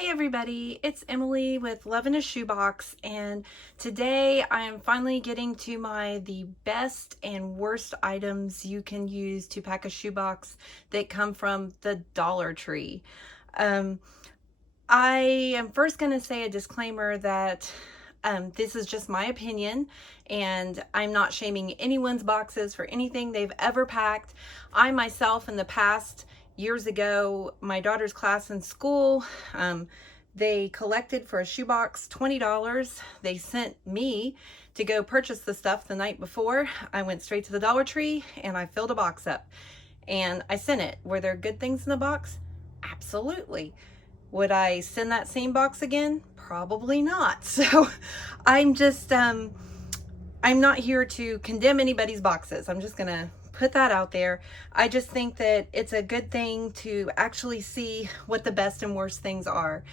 Hey everybody, it's Emily with Love in a Shoebox, and today I am finally getting to the best and worst items you can use to pack a shoebox that come from the Dollar Tree. I am first going to say a disclaimer that this is just my opinion, and I'm not shaming anyone's boxes for anything they've ever packed. I myself, in the past, years ago, my daughter's class in school, they collected for a shoebox $20. They sent me to go purchase the stuff the night before. I went straight to the Dollar Tree and I filled a box up and I sent it. Were there good things in the box? Absolutely. Would I send that same box again? Probably not. So I'm just, I'm not here to condemn anybody's boxes. I'm just gonna put that out there. I just think that it's a good thing to actually see what the best and worst things are.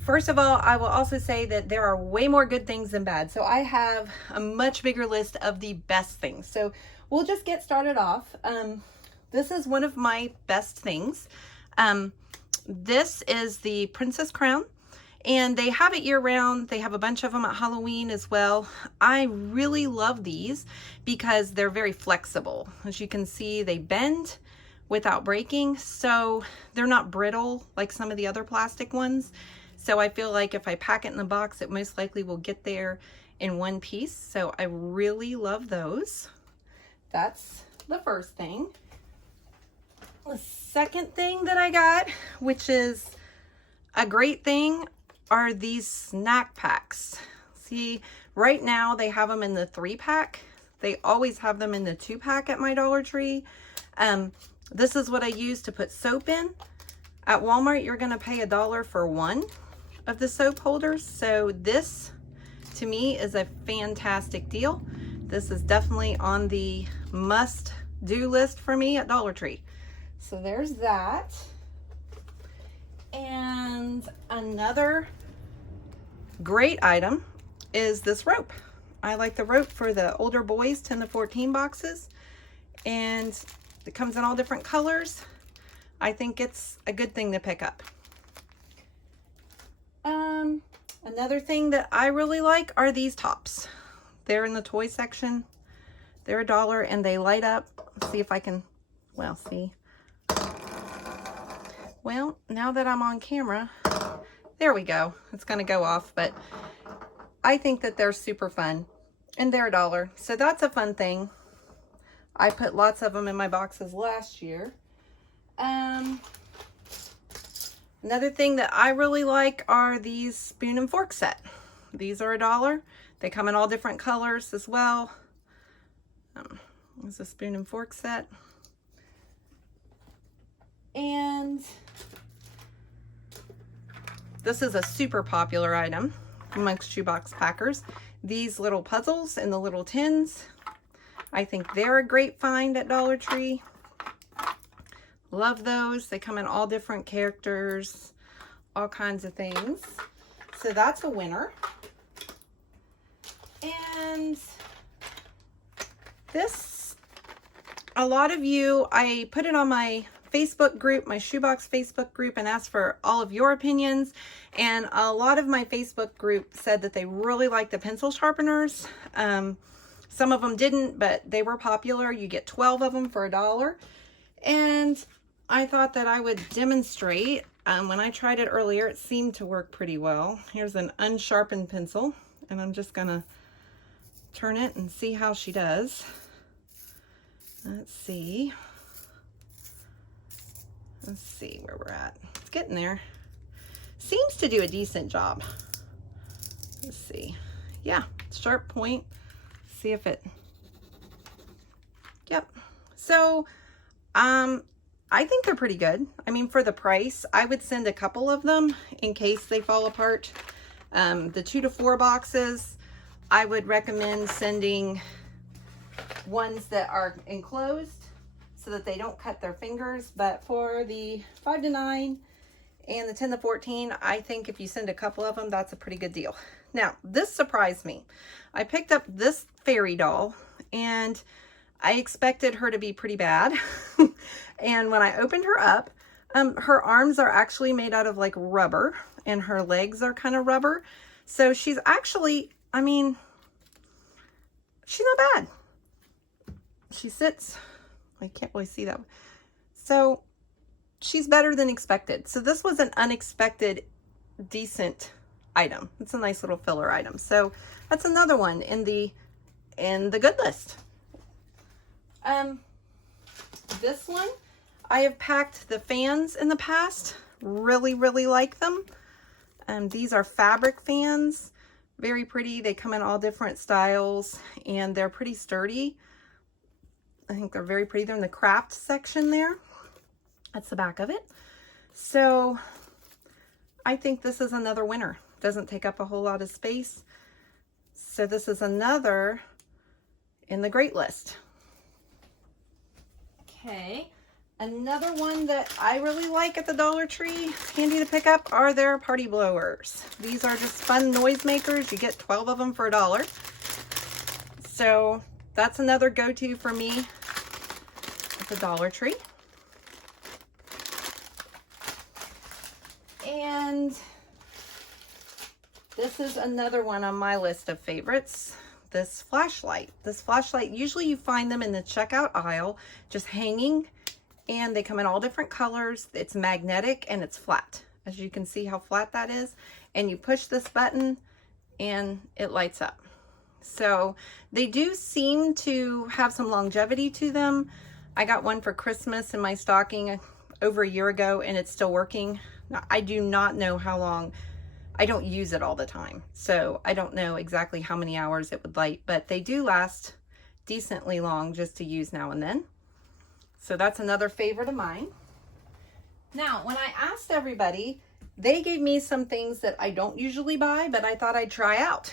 First of all, I will also say that there are way more good things than bad. So I have a much bigger list of the best things. So we'll just get started off. This is one of my best things. This is the Princess Crown, and they have it year round. They have a bunch of them at Halloween as well. I really love these because they're very flexible. As you can see, they bend without breaking, so they're not brittle like some of the other plastic ones. So I feel like if I pack it in the box, it most likely will get there in one piece. So I really love those. That's the first thing. The second thing that I got, which is a great thing, are these snack packs. See, right now they have them in the 3-pack. They always have them in the 2-pack at my Dollar Tree. This is what I use to put soap in. At Walmart, you're gonna pay $1 for one of the soap holders. So this, to me, is a fantastic deal. This is definitely on the must-do list for me at Dollar Tree. So there's that. And another great item is this rope. I like the rope for the older boys 10 to 14 boxes, and it comes in all different colors. I think it's a good thing to pick up. Another thing that I really like are these tops. They're in the toy section. They're $1 and they light up. Let's see if I can, well, see. Well, now that I'm on camera, there we go. It's gonna go off, but I think that they're super fun and they're $1. So that's a fun thing. I put lots of them in my boxes last year. Another thing that I really like are these spoon and fork set. These are $1. They come in all different colors as well. There's a spoon and fork set. And this is a super popular item amongst shoebox packers. These little puzzles in the little tins. I think they're a great find at Dollar Tree. Love those. They come in all different characters, all kinds of things. So that's a winner. And this, a lot of you, I put it on my Facebook group, my shoebox Facebook group, and asked for all of your opinions. And a lot of my Facebook group said that they really like the pencil sharpeners. Some of them didn't, but they were popular. You get 12 of them for $1. And I thought that I would demonstrate. When I tried it earlier, it seemed to work pretty well. Here's an unsharpened pencil, and I'm just gonna turn it and see how she does. Let's see. Let's see where we're at. It's getting there. Seems to do a decent job. Let's see. Yeah, sharp point. See if it, yep. So, I think they're pretty good. I mean, for the price, I would send a couple of them in case they fall apart. The 2 to 4 boxes, I would recommend sending ones that are enclosed so that they don't cut their fingers. But for the 5 to 9 and the 10 to 14, I think if you send a couple of them, that's a pretty good deal. Now, this surprised me. I picked up this fairy doll, and I expected her to be pretty bad. And when I opened her up, Her arms are actually made out of like rubber, and her legs are kind of rubber. So she's actually, I mean, she's not bad. She sits, I can't really see that. So she's better than expected. So this was an unexpected, decent item. It's a nice little filler item. So that's another one in the good list. This one, I have packed the fans in the past. Really, really like them. These are fabric fans. Very pretty. They come in all different styles, and they're pretty sturdy. I think they're very pretty. They're in the craft section there. That's the back of it. So I think this is another winner. Doesn't take up a whole lot of space. So this is another in the great list. Okay. Another one that I really like at the Dollar Tree, handy to pick up, are their party blowers. These are just fun noise makers. You get 12 of them for $1. So that's another go-to for me at the Dollar Tree. And this is another one on my list of favorites. This flashlight. Usually you find them in the checkout aisle, just hanging. And they come in all different colors. It's magnetic and it's flat. As you can see how flat that is. And you push this button and it lights up. So they do seem to have some longevity to them. I got one for Christmas in my stocking over a year ago, and it's still working. Now, I do not know how long. I don't use it all the time. So I don't know exactly how many hours it would light, but they do last decently long just to use now and then. So that's another favorite of mine. Now, when I asked everybody, they gave me some things that I don't usually buy, but I thought I'd try out.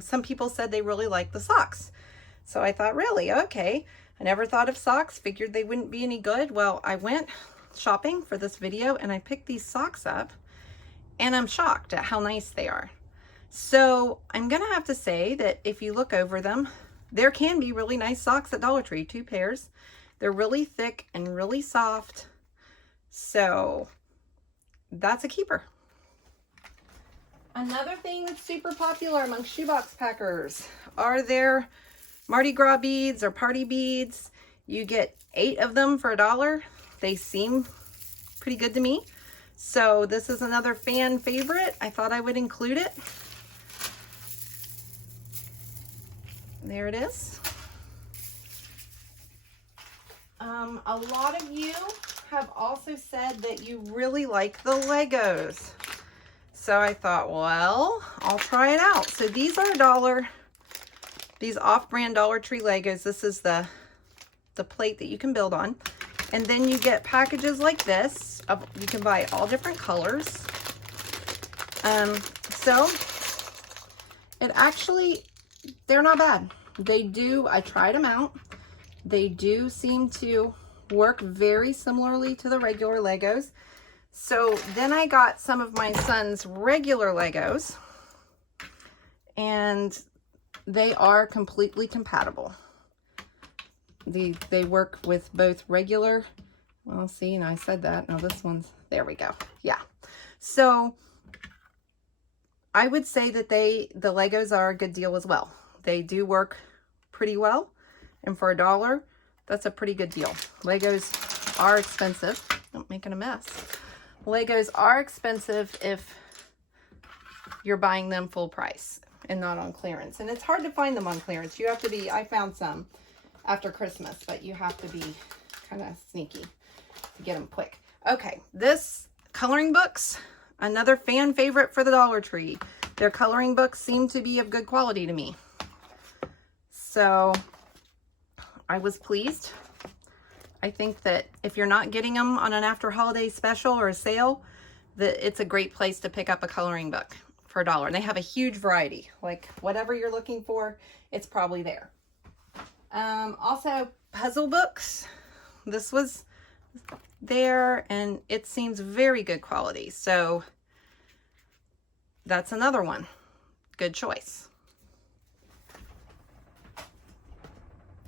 Some people said they really like the socks. So I thought, really? Okay. I never thought of socks, figured they wouldn't be any good. Well, I went shopping for this video and I picked these socks up, and I'm shocked at how nice they are. So I'm gonna have to say that if you look over them, there can be really nice socks at Dollar Tree, 2 pairs. They're really thick and really soft. So that's a keeper. Another thing that's super popular among shoebox packers are their Mardi Gras beads or party beads. You get 8 of them for $1. They seem pretty good to me. So this is another fan favorite. I thought I would include it. There it is. A lot of you have also said that you really like the Legos. So I thought, well, I'll try it out. So these are $1. These off-brand Dollar Tree Legos. This is the plate that you can build on. And then you get packages like this. You can buy all different colors. So it actually, they're not bad. I tried them out. They do seem to work very similarly to the regular Legos. So then I got some of my son's regular Legos, and they are completely compatible. They work with both regular, well, see, and I said that. Now this one's, there we go. Yeah. So I would say that the Legos are a good deal as well. They do work pretty well. And for $1, that's a pretty good deal. Legos are expensive. I'm making a mess. Legos are expensive if you're buying them full price and not on clearance. And it's hard to find them on clearance. You have to be, I found some after Christmas, but you have to be kind of sneaky to get them quick. Okay, this coloring books, another fan favorite for the Dollar Tree. Their coloring books seem to be of good quality to me. So I was pleased. I think that if you're not getting them on an after holiday special or a sale, that it's a great place to pick up a coloring book for $1. And they have a huge variety. Like whatever you're looking for, it's probably there. Also puzzle books. This was there and it seems very good quality. So that's another one. Good choice.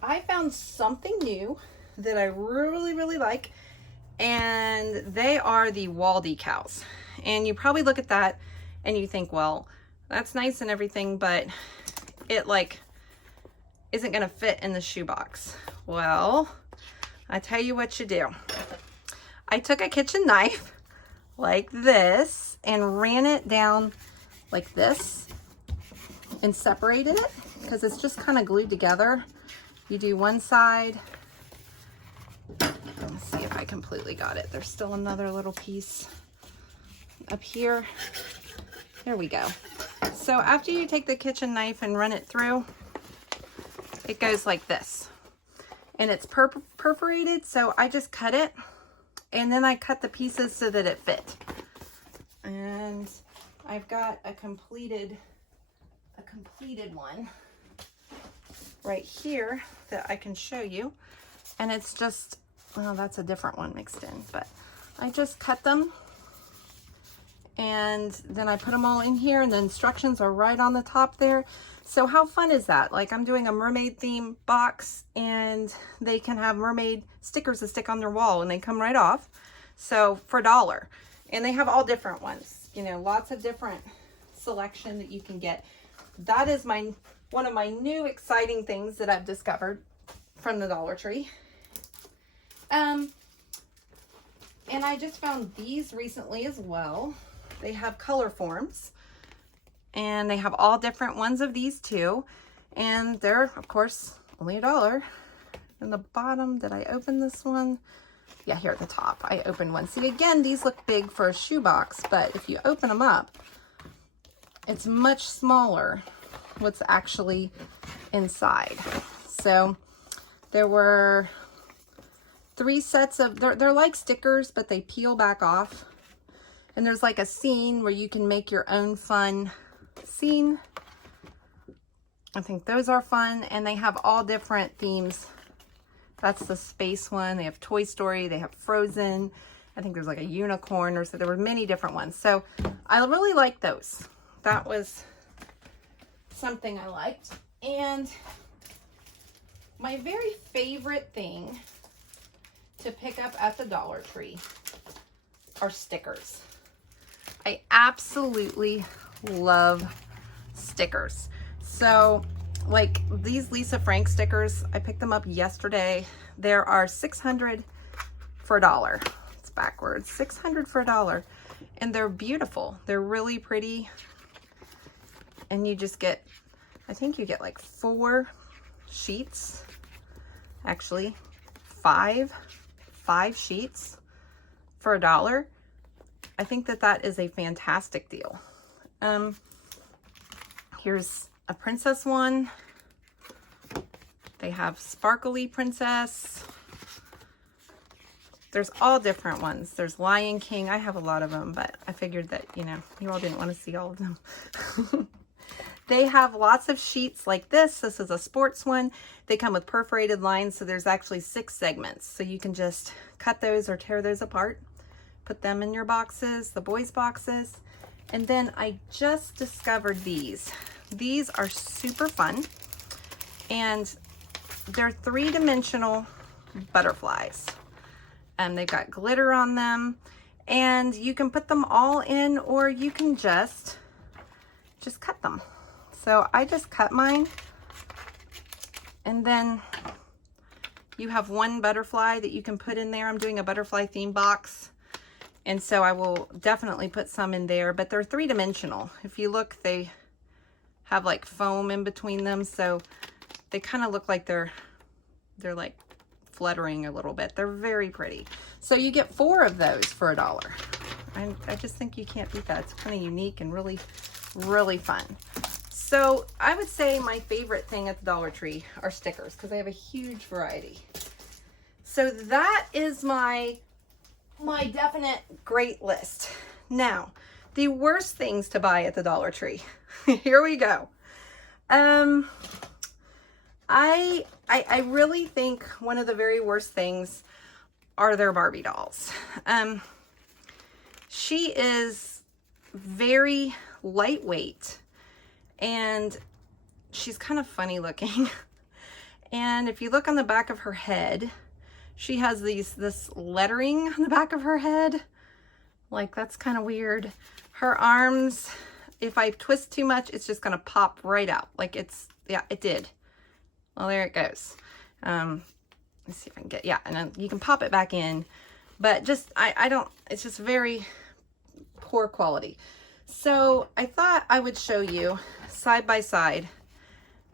I found something new that I really, really like. and they are the wall decals. And you probably look at that and you think, well, that's nice and everything, but it like isn't gonna fit in the shoebox. Well, I tell you what you do. I took a kitchen knife like this and ran it down like this and separated it because it's just kind of glued together. You do one side. Let's see if I completely got it. There's still another little piece up here. There we go. So after you take the kitchen knife and run it through, it goes like this. And it's perforated, so I just cut it, and then I cut the pieces so that it fit. And I've got a completed one right here that I can show you. And it's just, well, that's a different one mixed in, but I just cut them and then I put them all in here, and the instructions are right on the top there. So how fun is that? Like, I'm doing a mermaid theme box, and they can have mermaid stickers to stick on their wall, and they come right off. So for $1, and they have all different ones, you know, lots of different selection that you can get. That is one of my new exciting things that I've discovered from the Dollar Tree. And I just found these recently as well. They have color forms, and they have all different ones of these too. And they're, of course, only $1. And the bottom, did I open this one? Yeah, here at the top, I opened one. See, again, these look big for a shoebox, but if you open them up, it's much smaller what's actually inside. So there were 3 sets of, they're like stickers, but they peel back off. And there's like a scene where you can make your own fun scene. I think those are fun, and they have all different themes. That's the space one. They have Toy Story, they have Frozen. I think there's like a unicorn, or so there were many different ones. So I really like those. That was something I liked. And my very favorite thing to pick up at the Dollar Tree are stickers. I absolutely love stickers. So like these Lisa Frank stickers, I picked them up yesterday. There are 600 for $1. It's backwards. 600 for $1. And they're beautiful. They're really pretty. And you just get, I think you get like 4 sheets. Actually, 5 sheets for $1. I think that is a fantastic deal. Here's a princess one. They have sparkly princess. There's all different ones. There's Lion King. I have a lot of them, but I figured that, you know, you all didn't want to see all of them. They have lots of sheets like this. This is a sports one. They come with perforated lines, so there's actually 6 segments. So you can just cut those or tear those apart. Put them in your boxes, the boys' boxes. And then I just discovered these. These are super fun. And they're 3-dimensional butterflies. And they've got glitter on them. And you can put them all in, or you can just cut them. So I just cut mine. And then you have one butterfly that you can put in there. I'm doing a butterfly theme box. And so I will definitely put some in there, but they're 3-dimensional. If you look, they have like foam in between them. So they kind of look like they're like fluttering a little bit. They're very pretty. So you get 4 of those for $1. I just think you can't beat that. It's kind of unique and really, really fun. So I would say my favorite thing at the Dollar Tree are stickers, because they have a huge variety. So that is my definite great list. Now, the worst things to buy at the Dollar Tree. Here we go. I really think one of the very worst things are their Barbie dolls. She is very lightweight, and she's kind of funny looking. And if you look on the back of her head, She has this lettering on the back of her head. Like, that's kind of weird. Her arms, if I twist too much, it's just gonna pop right out. Like yeah, it did. Well, there it goes. Let's see if I can get, yeah, and then you can pop it back in, but just, I don't, it's just very poor quality. So I thought I would show you side by side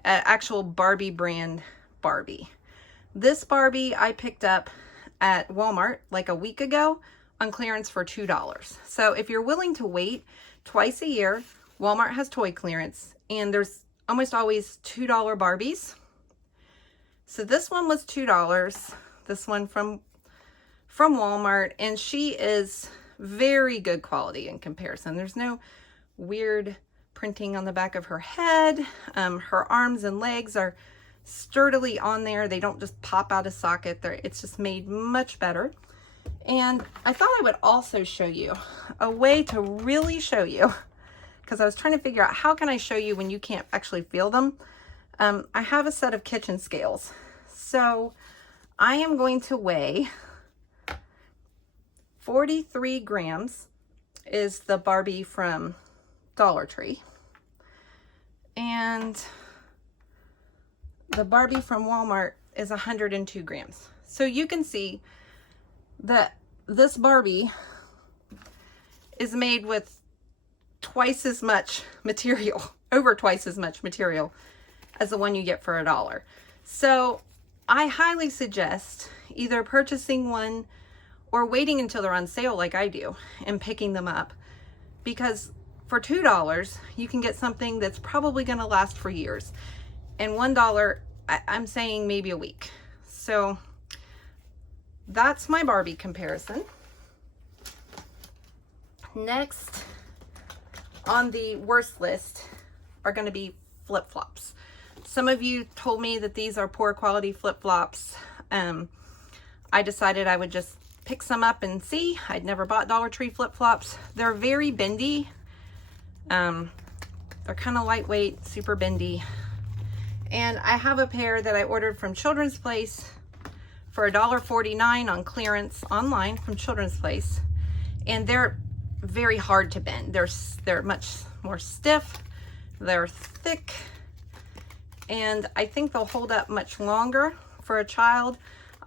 an actual Barbie brand Barbie. This Barbie I picked up at Walmart like a week ago on clearance for $2. So if you're willing to wait, twice a year, Walmart has toy clearance, and there's almost always $2 Barbies. So this one was $2, this one from Walmart, and she is very good quality in comparison. There's no weird printing on the back of her head. Her arms and legs are sturdily on there. They don't just pop out of socket. It's just made much better. And I thought I would also show you a way to really show you, because I was trying to figure out how can I show you when you can't actually feel them. I have a set of kitchen scales. So I am going to weigh 43 grams is the Barbie from Dollar Tree. And the Barbie from Walmart is 102 grams. So you can see that this Barbie is made with twice as much material, over twice as much material as the one you get for $1. So I highly suggest either purchasing one or waiting until they're on sale like I do and picking them up, because for $2 you can get something that's probably going to last for years, and $1 I'm saying maybe a week. So that's my Barbie comparison. Next on the worst list are going to be flip-flops. Some of you told me that these are poor quality flip-flops. I decided I would just pick some up and see. I'd never bought Dollar Tree flip-flops. They're very bendy. They're kind of lightweight, super bendy. And I have a pair that I ordered from Children's Place for $1.49 on clearance online from Children's Place. And they're very hard to bend. They're much more stiff. They're thick. And I think they'll hold up much longer for a child.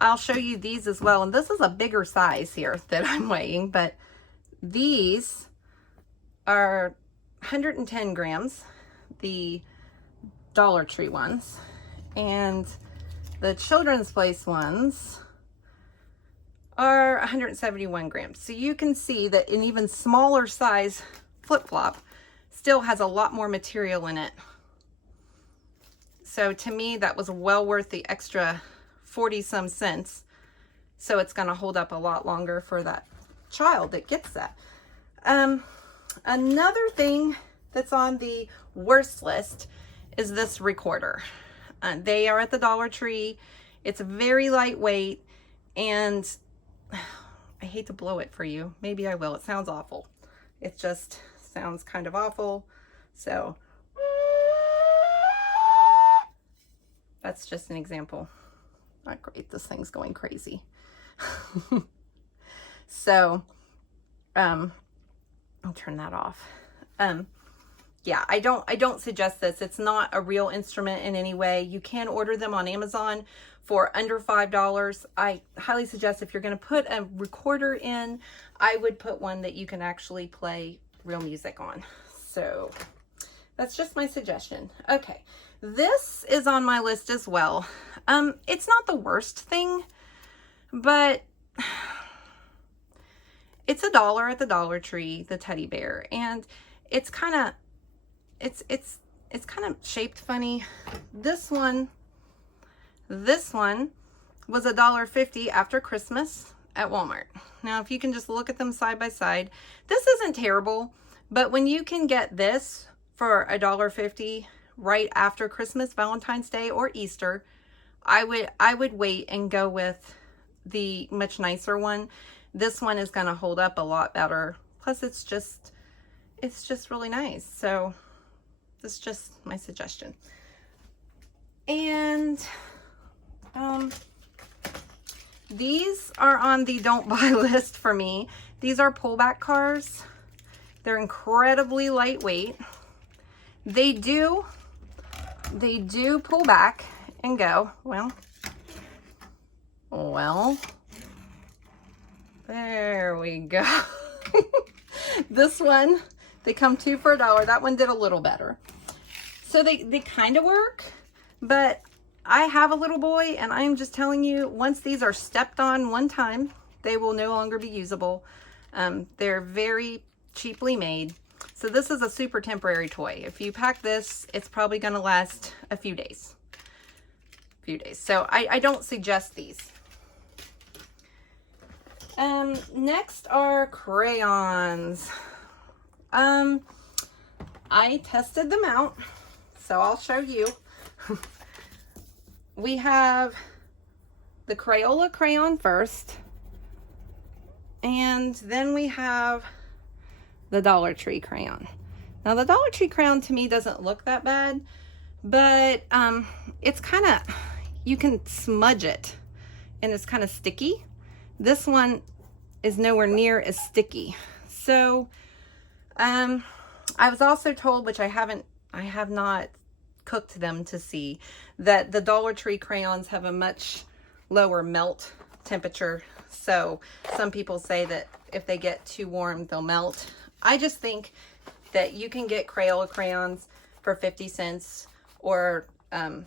I'll show you these as well. And this is a bigger size here that I'm weighing, but these are 110 grams, the Dollar Tree ones, and the Children's Place ones are 171 grams. So you can see that an even smaller size flip-flop still has a lot more material in it. So to me, that was well worth the extra 40-some cents. So it's going to hold up a lot longer for that child that gets that. Another thing that's on the worst list is this recorder. They are at the Dollar Tree. It's very lightweight, and I hate to blow it for you. Maybe I will. It sounds awful. It just sounds kind of awful. So that's just an example. Not great. This thing's going crazy. So, I'll turn that off. Yeah, I don't suggest this. It's not a real instrument in any way. You can order them on Amazon for under $5. I highly suggest if you're going to put a recorder in, I would put one that you can actually play real music on. So that's just my suggestion. Okay, this is on my list as well. It's not the worst thing, but it's $1 at the Dollar Tree, the teddy bear, and it's kind of kind of shaped funny. This one was $1.50 after Christmas at Walmart. Now, if you can just look at them side by side, this isn't terrible, but when you can get this for $1.50 right after Christmas, Valentine's Day, or Easter, I would wait and go with the much nicer one. This one is going to hold up a lot better. Plus, it's just really nice. So that's just my suggestion. And These are on the don't buy list for me. These are Pullback Cars. They're incredibly lightweight. They do pull back and go. Well, there we go. This one, they come 2 for $1. That one did a little better. So they kind of work, but I have a little boy, and I'm just telling you, once these are stepped on one time, they will no longer be usable. They're very cheaply made. So this is a super temporary toy. If you pack this, it's probably going to last a few days. So I don't suggest these. Next are crayons. I tested them out, so I'll show you. We have the Crayola crayon first, and then we have the Dollar Tree crayon. Now the Dollar Tree crayon to me doesn't look that bad, but it's kind of, you can smudge it and it's kind of sticky. This one is nowhere near as sticky. So I was also told, which I have not cooked them to see, that the Dollar Tree crayons have a much lower melt temperature. So some people say that if they get too warm, they'll melt. I just think that you can get Crayola crayons for 50 cents, or I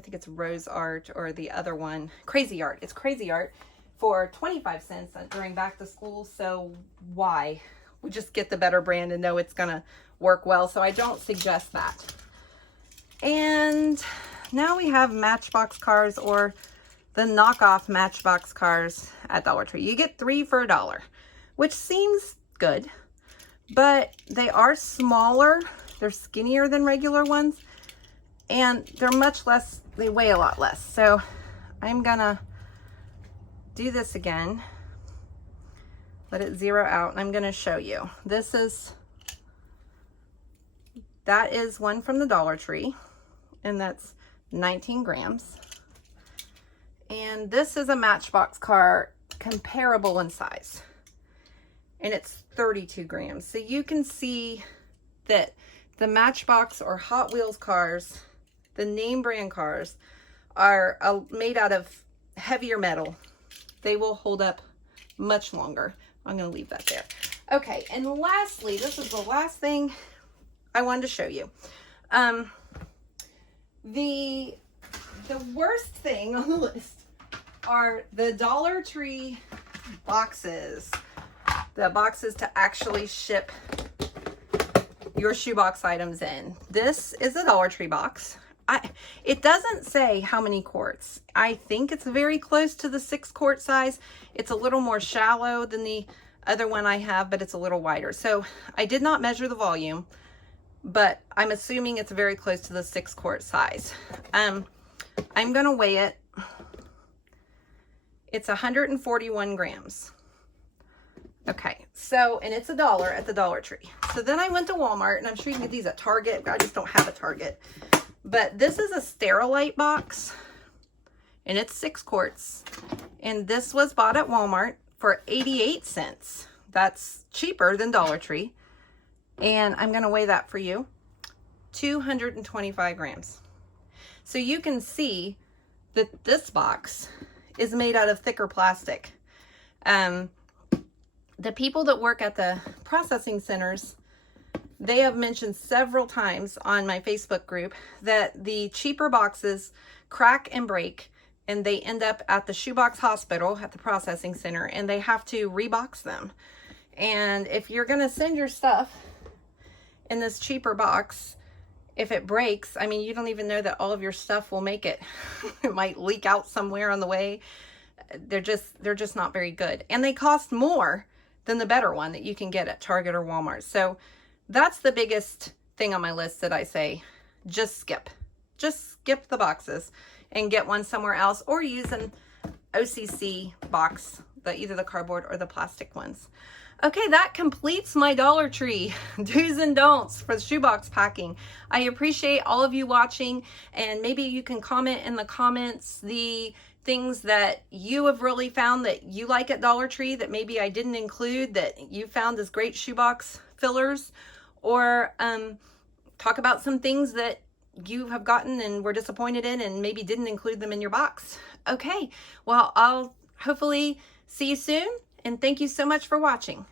think it's Rose Art, or the other one, Crazy Art. It's Crazy Art for 25 cents during back to school. So why? We just get the better brand and know it's gonna work well. So I don't suggest that. And now we have Matchbox Cars, or the knockoff Matchbox Cars at Dollar Tree. You get 3 for $1, which seems good, but they are smaller. They're skinnier than regular ones, and they're much less, they weigh a lot less. So I'm gonna do this again, let it zero out, and I'm gonna show you. That is one from the Dollar Tree, and that's 19 grams. And this is a Matchbox car comparable in size, and it's 32 grams. So you can see that the Matchbox or Hot Wheels cars, the name brand cars, are made out of heavier metal. They will hold up much longer. I'm going to leave that there. Okay, and lastly, this is the last thing I wanted to show you. The worst thing on the list are the Dollar Tree boxes. The boxes to actually ship your shoebox items in. This is a Dollar Tree box. It doesn't say how many quarts. I think it's very close to the 6-quart size. It's a little more shallow than the other one I have, but it's a little wider. So I did not measure the volume, but I'm assuming it's very close to the 6-quart size. I'm gonna weigh it. It's 141 grams. Okay, so, and it's $1 at the Dollar Tree. So then I went to Walmart, and I'm sure you can get these at Target. I just don't have a Target. But this is a Sterilite Box, and it's 6 quarts. And this was bought at Walmart for 88 cents. That's cheaper than Dollar Tree. And I'm gonna weigh that for you. 225 grams. So you can see that this box is made out of thicker plastic. The people that work at the processing centers, they have mentioned several times on my Facebook group that the cheaper boxes crack and break, and they end up at the shoebox hospital at the processing center, and they have to rebox them. And if you're going to send your stuff in this cheaper box, if it breaks, I mean, you don't even know that all of your stuff will make it. It might leak out somewhere on the way. They're just not very good. And they cost more than the better one that you can get at Target or Walmart. So that's the biggest thing on my list that I say, just skip the boxes and get one somewhere else, or use an OCC box, either the cardboard or the plastic ones. Okay, that completes my Dollar Tree do's and don'ts for the shoebox packing. I appreciate all of you watching, and maybe you can comment in the comments the things that you have really found that you like at Dollar Tree that maybe I didn't include that you found as great shoebox fillers, or talk about some things that you have gotten and were disappointed in and maybe didn't include them in your box. Okay, well, I'll hopefully see you soon, and thank you so much for watching.